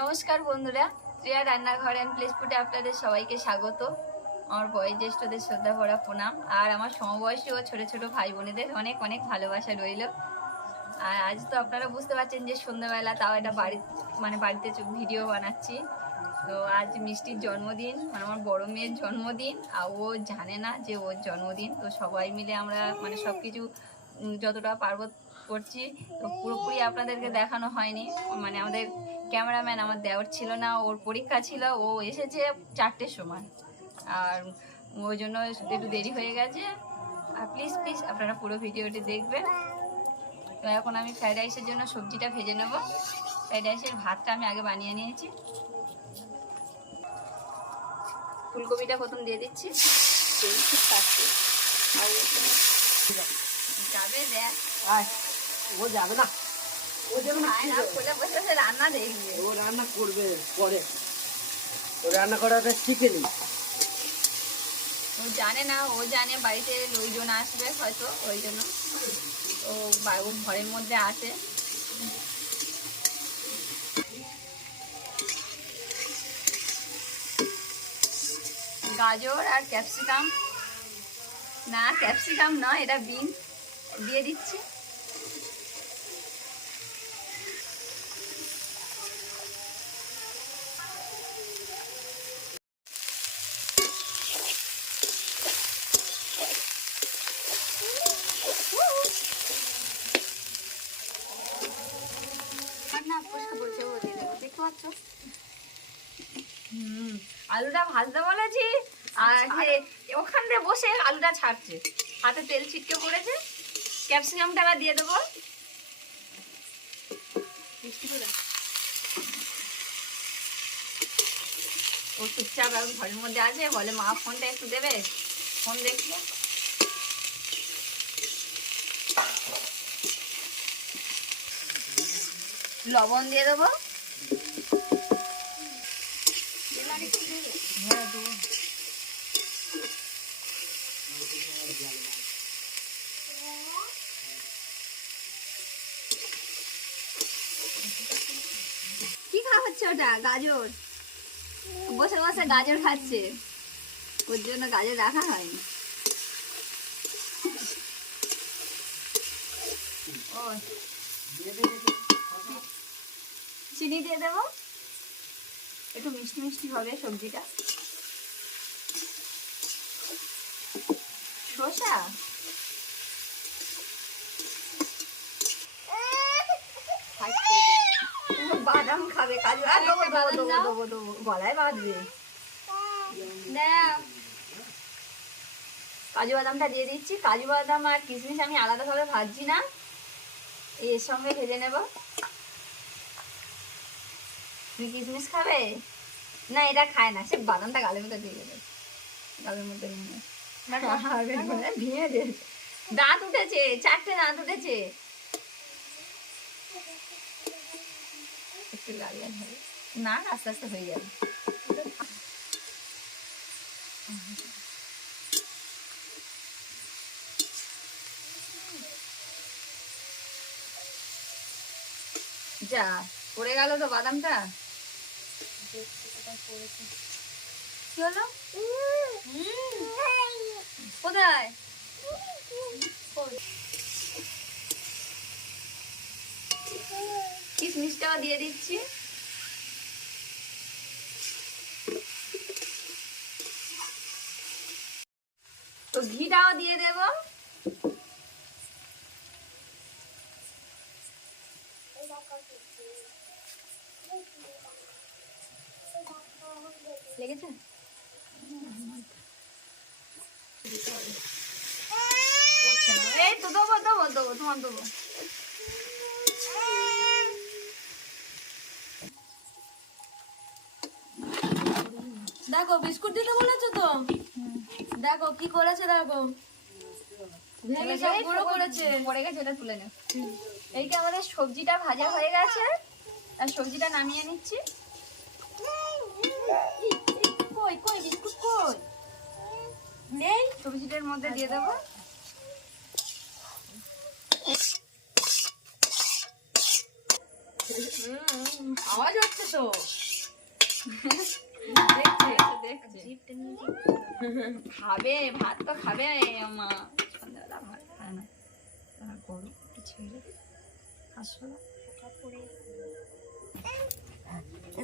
নমস্কার বন্ধুরা, প্রিয়া রান্নাঘর অ্যান্ড প্লেস আপনাদের সবাইকে স্বাগত। আমার বয়োজ্যেষ্ঠদের শ্রদ্ধা ভরা প্রণাম। আর আমার সমবয়সী ও ছোট ছোট ভাই বোনেদের অনেক অনেক ভালোবাসা রইল। আর আজ তো আপনারা বুঝতে পারছেন যে সন্ধ্যাবেলা তাও একটা বাড়ি মানে বাড়িতে ভিডিও বানাচ্ছি। তো আজ মিষ্টির জন্মদিন মানে আমার বড় মেয়ের জন্মদিন, আর ও জানে না যে ওর জন্মদিন। তো সবাই মিলে আমরা মানে সব কিছু যতটা পারব করছি। তো পুরোপুরি আপনাদেরকে দেখানো হয়নি। মানে আমাদের ক্যামেরাম্যান আমার দেওয়ার ছিল না, ওর পরীক্ষা ছিল, ও এসেছে চারটের সময়। আর ওই জন্য একটু দেরি হয়ে গেছে। আর প্লিজ প্লিজ আপনারা পুরো ভিডিওটি দেখবেন। তো এখন আমি ফ্রাইড রাইসের জন্য সবজিটা ভেজে নেব। ফ্রাইড রাইসের ভাতটা আমি আগে বানিয়ে নিয়েছি। ফুলকপিটা প্রথম দিয়ে দিচ্ছি। যাবে, দেখ। ও যাবে না। ও রান্না করবে পরে ও রান্না করাটা শিখে ও জানে না ও জানে বাড়িতে লোকজন আসবে হয়তো ওই জন্য ও ঘরের মধ্যে আসে গাজর আর ক্যাপসিকাম। না, ক্যাপসিকাম নয়, এটা বিন। দিয়ে দিচ্ছি হুম, আলুটা ভাজতে বলেছি। আর ওখান দিয়ে বসে আলুটা ছাড়ছে। হাতে তেল ছিটকে পড়েছে। ক্যাপসিকামটা আবার দিয়ে দেবো। ও চুপচাপ এখন ঘরের মধ্যে আছে। বলে মা ফোনটা একটু দেবে? ফোন দেখবে লবণ দিয়ে দেবো হ্যাঁ, দেবো। হচ্ছে ওটা? গাজর? বসে বসে গাজর খাচ্ছে। ওর জন্য গাজর রাখা হয়নি। চিনি দিয়ে দেবো। একটু মিষ্টি মিষ্টি হবে সবজিটা। শসা? বাদাম খাবে কাজু আর দেবো দেবো দেবো দেবো দেবো গলায় বাঁধবে। কাজু বাদামটা দিয়ে দিচ্ছি। কাজু বাদাম আর কিশমিশ আমি আলাদাভাবে ভাজছি না। এর সঙ্গে ভেজে নেব। তুমি কিশমিশ খাবে? না এটা খায় না। সে বাদামটা গালের মধ্যে দিয়ে দেবে। গালের মধ্যে নিয়ে ভেঙে দিয়েছে। দাঁত উঠেছে চারটে দাঁত উঠেছে। একটু লাগিয়ে ধরে না আস্তে আস্তে হয়ে যাবে। যা পড়ে গেল তো বাদামটা? কি হলো? কোথায়? কিশমিশটাও দিয়ে দিচ্ছি। তো ঘিটাও দিয়ে দেব। লেগেছে? এই তো দেবো দেবো দেবো, তোমার দেবো। দেখো বিস্কুট দিতে বলেছ তো? দেখো কি করেছে দেখো? ভেঙে সব গুঁড়ো করেছে। পড়ে গেছে এটা তুলে নে এইটা আমাদের সবজিটা ভাজা হয়ে গেছে আর সবজিটা নামিয়ে নিচ্ছি। কই কই বিস্কুট কই? নেই? সবজিটার মধ্যে দিয়ে দেবো। আওয়াজ হচ্ছে তো। দেখছে? খাবে ভাত তো খাবে মা সন্ধ্যাবেলা ভাত খায় না। তার গরু একটু আসো।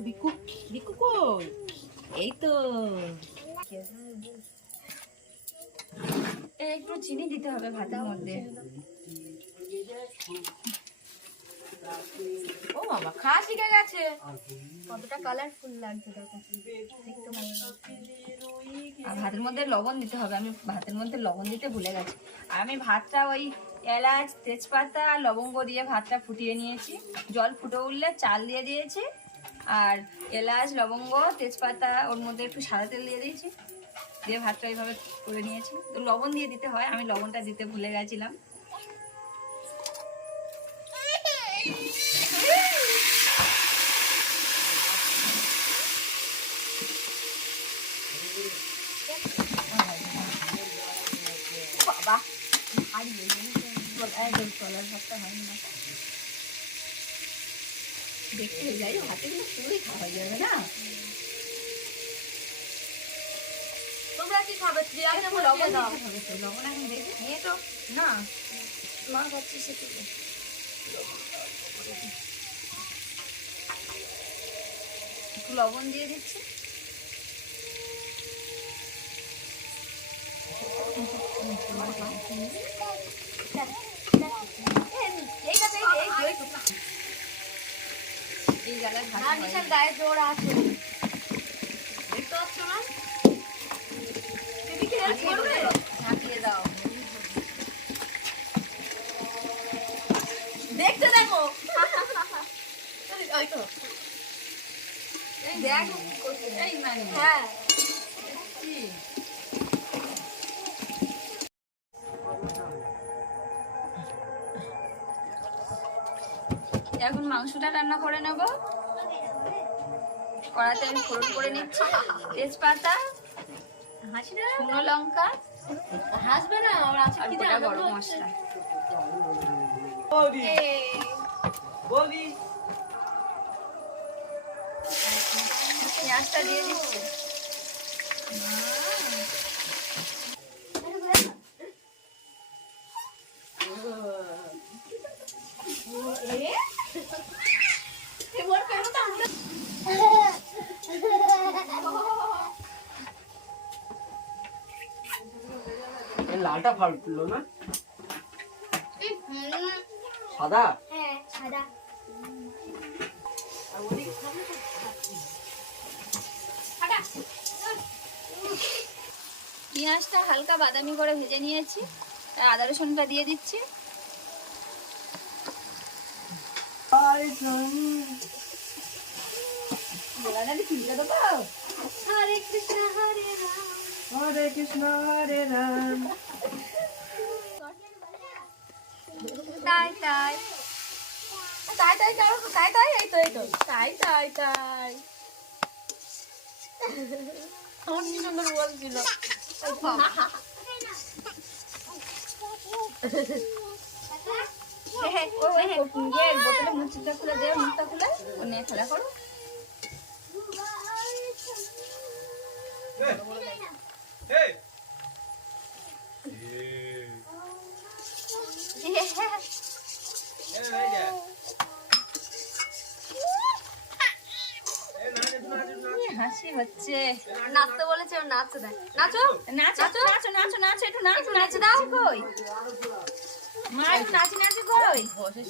বিকু বিকু কই? এই তো। একটু চিনি দিতে হবে ভাতের মধ্যে। ও বাবা গেছে। কতটা কালারফুল লাগছে ভাতের মধ্যে লবণ দিতে হবে, আমি ভাতের মধ্যে লবণ দিতে ভুলে গেছি। আর আমি ভাতটা ওই এলাচ, তেজপাতা আর লবঙ্গ দিয়ে ভাতটা ফুটিয়ে নিয়েছি। জল ফুটে উঠলে চাল দিয়ে দিয়েছি। আর এলাচ, লবঙ্গ, তেজপাতা, ওর মধ্যে একটু সাদা তেল দিয়ে দিয়েছি। দিয়ে ভাতটা এইভাবে করে নিয়েছি। তো লবণ দিয়ে দিতে হয়, আমি লবণটা দিতে ভুলে গেছিলাম। কলার ভাতটা হয়নি না দেখতে যাই হাতে কিন্তু পুরোই খাওয়া যাবে না? তোমরা কি খাবে? লবণ দাও। হবে তো লবণ এখন দেখি নিয়ে তো। না। মা খাচ্ছি সেটা একটু লবণ দিয়ে দিচ্ছি এই এই জায়গায় ভাত হয় নার্গিসের গায়ে জোর আছে দেখতে পাচ্ছ না ঝাঁকিয়ে দাও দেখতে দেখো। ওই তো দেখ। মানে হ্যাঁ। এখন মাংসটা রান্না করে নেব। কড়াতে আমি ফোড়ন করে নিচ্ছি তেজপাতা শুকনো লঙ্কা হাসবে না আর কি গোটা গরম মশলা। বৌদি বৌদি। পেঁয়াজটা দিয়ে দিচ্ছি এই লালটা ফাটলো না? সাদা? পেঁয়াজটা হালকা বাদামি করে ভেজে নিয়েছি। আর আদা রসুনটা দিয়ে দিচ্ছি। হরে কৃষ্ণ হরে রাম হরে কৃষ্ণ হরে রাম তাই তাই তাই তাই তাই তাই তাই এই তো এই তো তাই তাই তাই আমার কি সুন্দর বলছিল হে হে, ওই হে, ইয়ে, বোতলে মুচিটা খুলে দেও মুখটা খুলে খেলা করো হাসি হচ্ছে। নাচতে বলেছে ওর নাচতে দেয় নাচো? নাচো নাচো? নাচো নাচো একটু নাচো নাচো। দাও কই? নাচি নাচি কই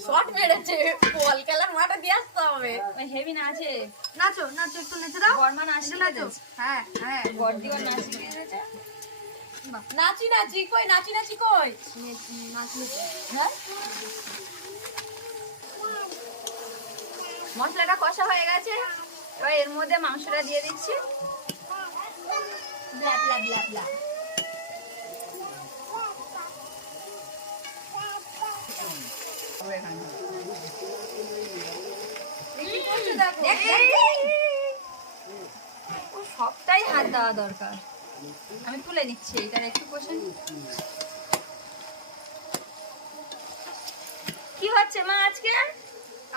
শট মেরেছে। বল খেলার মাঠে দিয়ে আসতে হবে। ওই হেভি নাচে। নাচো নাচো একটু নেচে দাও। বর্মা নাচি একটু নাচো। হ্যাঁ হ্যাঁ। নাচি নাচি নাচি কই? নাচি নাচি। কই মশলাটা কষা হয়ে গেছে। এবার এর মধ্যে মাংসটা দিয়ে দিচ্ছি। ব্লা ব্লা ব্লা ব্লা সবটাই হাত দেওয়া দরকার। আমি তুলে নিচ্ছি একটু কি হচ্ছে মা আজকে?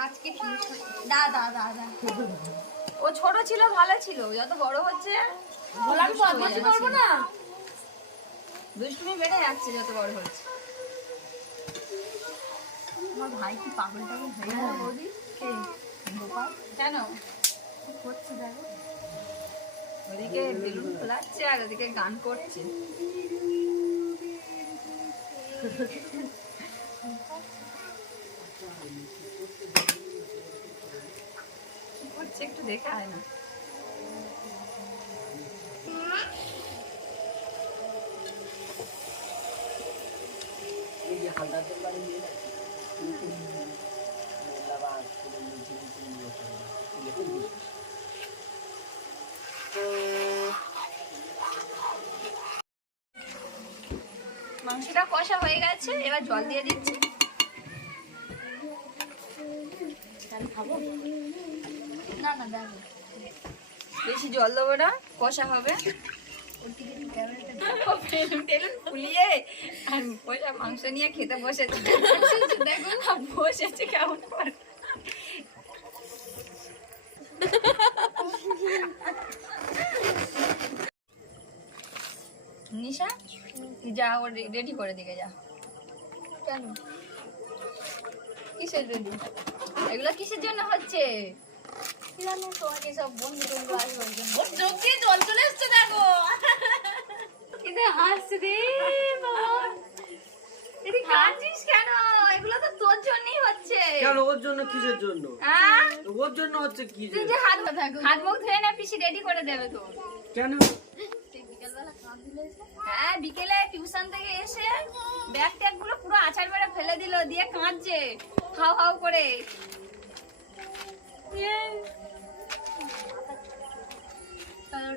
আজকে দা দা দা দা। ও ছোট ছিল ভালো ছিল যত বড় হচ্ছে বলার করব না দুষ্টুমি বেড়ে যাচ্ছে যত বড় হচ্ছে। আমার ভাই কি পাগল টাগল হয়ে। গেল বৌদি? কে? গোপাল? কেন? কি করছে দেখো? ওদিকে বেলুন ফোলাচ্ছে আর ওদিকে গান করছে। করছে একটু দেখা হয় না। এই যে হালদারদের বাড়ি নিয়ে যাচ্ছে। মাংসটা কষা হয়ে গেছে এবার জল দিয়ে দিচ্ছি। না না দেখো বেশি জল দেবো না কষা হবে। টেলুন ফুলিয়ে আর কষা মাংস নিয়ে খেতে বসেছে। দেখুন না বসেছে কেমন নিশা, যা ওর রেডি করে দিকে, যা। কেন? কিসের রেডি এগুলো কিসের জন্য হচ্ছে? তোমাকে সব বন্ধু বন্ধু আসবে জল চলে এসছে দেখো। কিন্তু হাসছে রে বাবা। এটি কাঁদছিস কেন? এগুলো তো তোর জন্যই হচ্ছে। কেন? ওর জন্য কিসের জন্য? হ্যাঁ? ওর জন্য হচ্ছে কি তুই যে? হাত হাত মুখ ধুয়ে না পিসি রেডি করে দেবে তো। কেন? বিকেলবেলা কাঁদ দিলে এসে হ্যাঁ বিকেলে টিউশন থেকে এসে ব্যাগ ট্যাগগুলো পুরো আচার বেড়ে ফেলে দিল দিয়ে কাঁদছে। হাও হাও করে।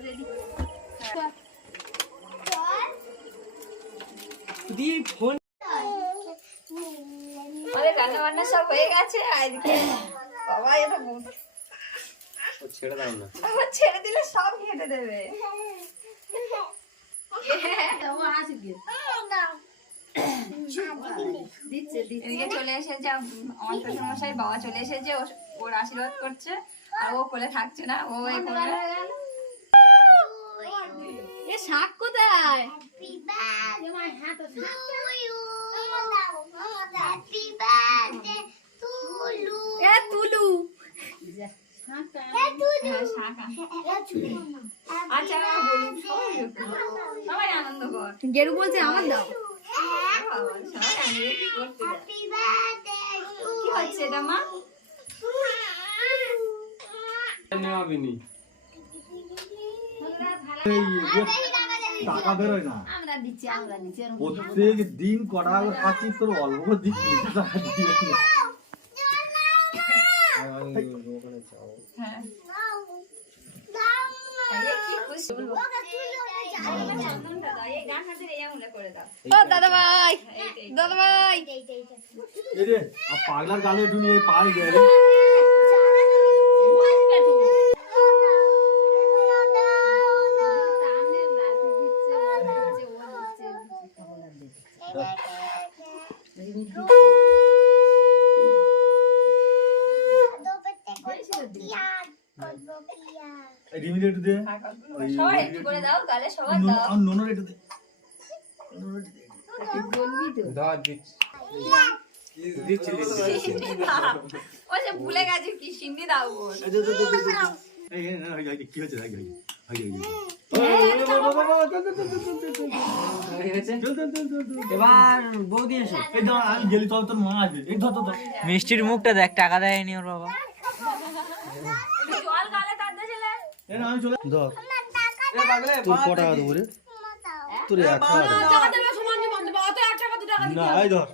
রেডি দি ফোন আরে রান্না বান্না সব হয়ে গেছে এদিকে বাবা এটা ছেড়ে দাও না। আবার ছেড়ে দিলে সব ঘেটে দেবে। চলে এসেছে মশাই বাবা চলে এসেছে ও- ওর আশীর্বাদ করছে আর ও কোলে থাকছে না ও এ শাক কোথায়? গেরু বলছে আমার দাও। কি করতে দেয়? কি হচ্ছে এটা মা নেওয়াবিনি টাকা বেরোয় না। আমরা দিচ্ছি আমরা দিচ্ছি প্রত্যেক দিন কটা করে খাচ্ছি তোর অল্প টাকা দিয়ে। হ্যাঁ। এই কি খুশি বলব আনন্দটা দাও, এই গান হাতে এই আঙুলে করে দাও দাদা ভাই এই, এই, দাদা ভাই এই রে আর পাগলার গালে একটু নিয়ে পাই গেলে রিমিল একটু দে ওই সবার একটু করে দাও সবার দাও আর দে দে। দিচ্ছি ভুলে গেছে কি দাও কি। হয়ে ধর। মিষ্টির মুখটা দেখ টাকা দেয়নি ওর বাবা জল গালে তার তোর ক টাকা দেবো রে? তোর এক টাকা দেবো। দেবে দেবে। না এই ধর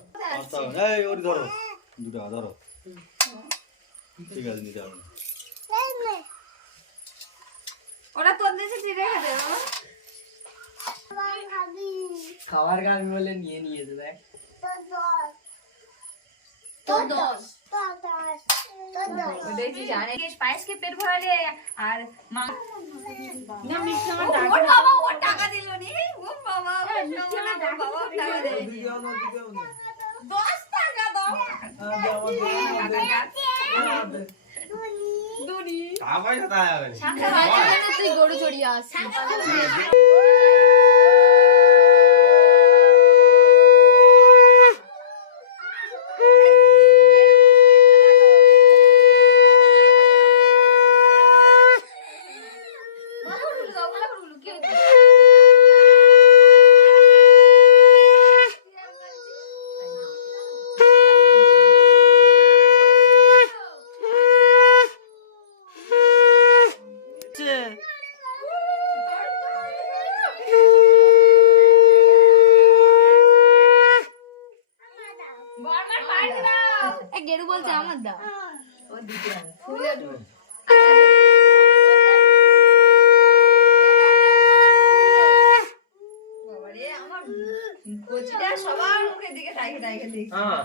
এই ওর ধরো। দু টাকা ধরো। ঠিক আছে নিতে হবে। ওরা তোর চিড়ে খাবার খাবি বলে নিয়ে নিয়েছে দেখ। তো দশ। ও দেখছি জানে কি পায়েসকে পেট ভরালে আর মা না মিষ্টি আমার ও, ওর বাবা ওর টাকা দিল নি ওর বাবা, বাবা টাকা দেয়নি দশ টাকা দাও টাকা দাও। টাকা পয়সা তাই হবে না। তুই গরু চড়িয়ে আসছিস গেরু বলছে আমার দাও। আমার সবার মুখের দিকে তাকিয়ে তাকিয়ে দেখছে। হ্যাঁ।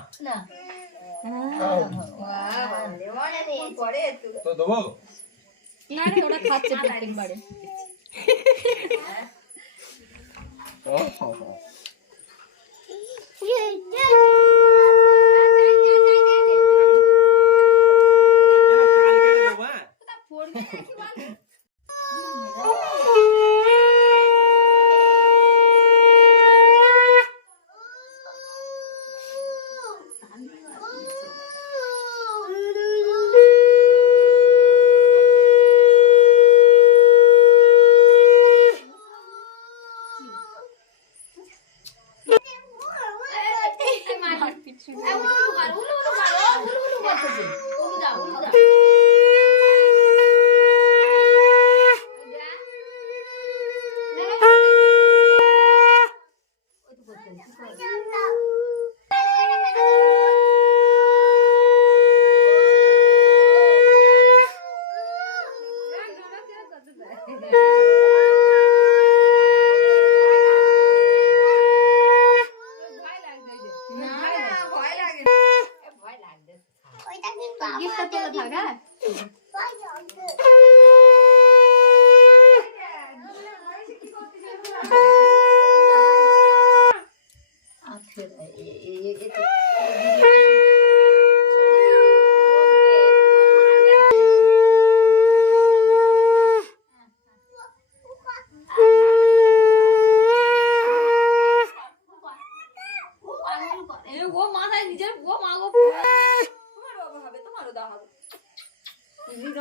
তো- দেবো? না রে ওরা খাচ্ছে প্রত্যেকবারে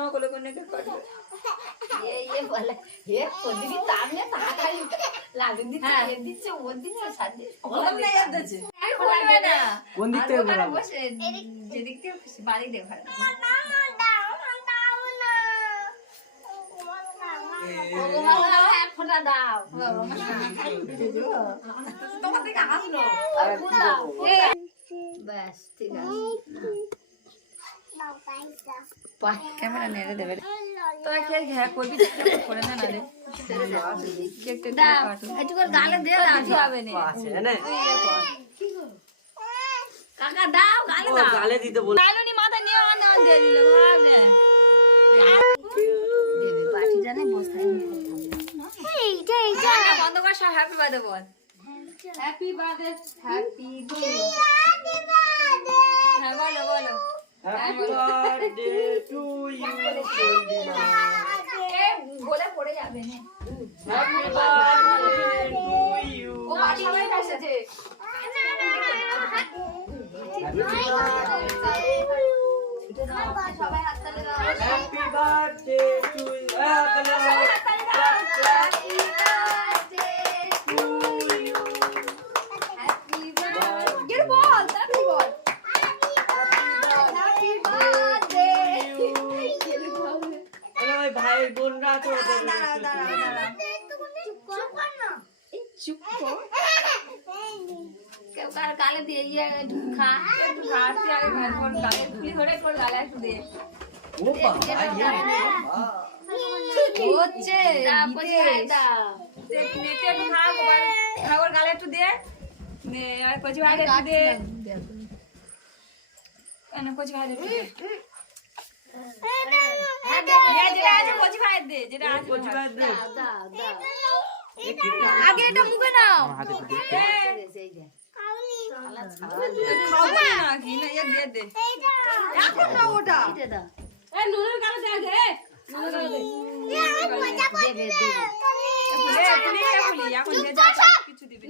ನಮ್ಮ ಕೊಲಗೊನ್ನೆಗೆ ಕೊಡ್ಲಿ ಏ ಏ ಬಲ ಏ ಕೊದ್ದಿ ತಾಮ್ಯ ತಾಕಾಲಿ লাগুন্দি এদিকে ওদিকে সাদি ওদিকে এদিকে আর বলবে না। ওদিকে বসে যেদিকে বাড়ি দে ভালো ব্যাস ঠিক আছে। ক্যামেরা নেড়ে দেবে। তোরা কে ঘেরা করবি? করে না না রে কেকটা কাটো। একটু করে গালে দিয়ে দাও। হবে না। আছে না। তুই কর। কাকা দাও গালে দাও। গালে দিতে বল। লাইলনি মাথা নিয়ে আন আন দিয়ে দিলে ভাব। দেবে পার্টি জানে বসে গানটা বন্ধ কর সব হ্যাপি বার্থডে বল। হ্যাপি বার্থডে হ্যাপি হ্যাঁ বলো বলো। হ্যাপি বার্থডে টু ইউ এ, বলে পড়ে যাবে হ্যাপি বার্থডে টু ইউ ও বাসায় বসেছে। সবাই হ্যাপি বার্থডে টু ইউ গেট বল তাড়াতাড়ি বল আরে ভাই ভাই চুপ কর। কেউ কার গালে দিয়ে ইয়ে খা। একটু আগে গালে ধরে একটু গালে একটু দে। হচ্ছে। খা গোবার খাবার গালে একটু দে। আর কচি ভাই একটু দে। কেন কচি ভাই একটু দে। আগে এটা মুখে নাও দে দেবে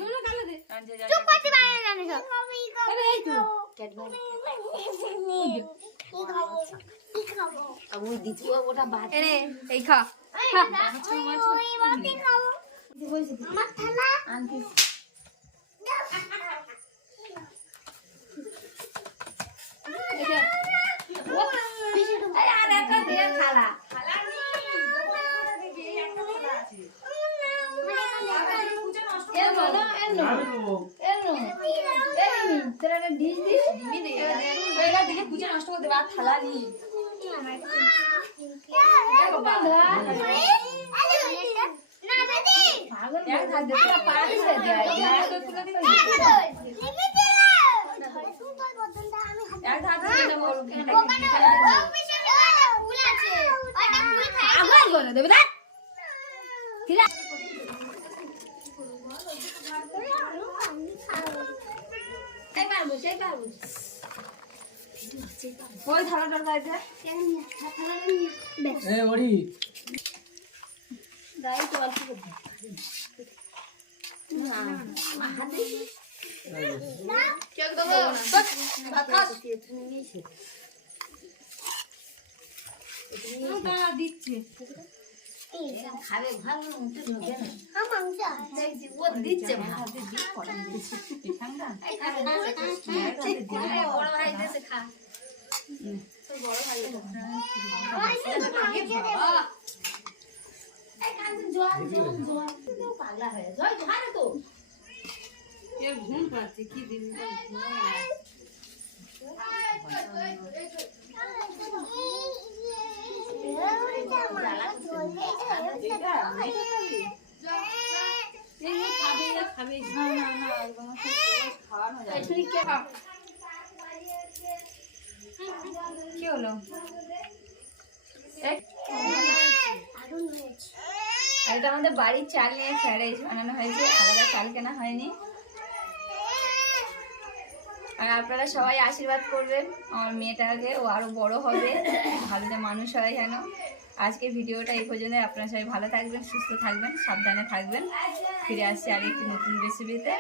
এই খা। দিকে কুচে নষ্ট করতে করে দেবে দেখ এই পারব সেই পারব ওই থালাটার গায়ে এ ওরি। গায়ে তো অল্প করে দিচ্ছে। খাবে ভালো মুখে ঢোকে না ও দিচ্ছে বড় ভাই দেশে খা পাগলা হয়ে জয় ঘরে তো এর ঘুম পাচ্ছে কি দিন খাবে কি হলো আমাদের বাড়ির চাল নিয়ে ফ্রাইড রাইস বানানো হয়েছে আলাদা চাল কেনা হয়নি আর আপনারা সবাই আশীর্বাদ করবেন আমার মেয়েটাকে ও আরও বড় হবে ভালো মানুষ হয় যেন আজকে ভিডিওটা এই পর্যন্ত আপনারা সবাই ভালো থাকবেন, সুস্থ থাকবেন, সাবধানে থাকবেন। ফিরে আসছি আর একটি নতুন রেসিপিতে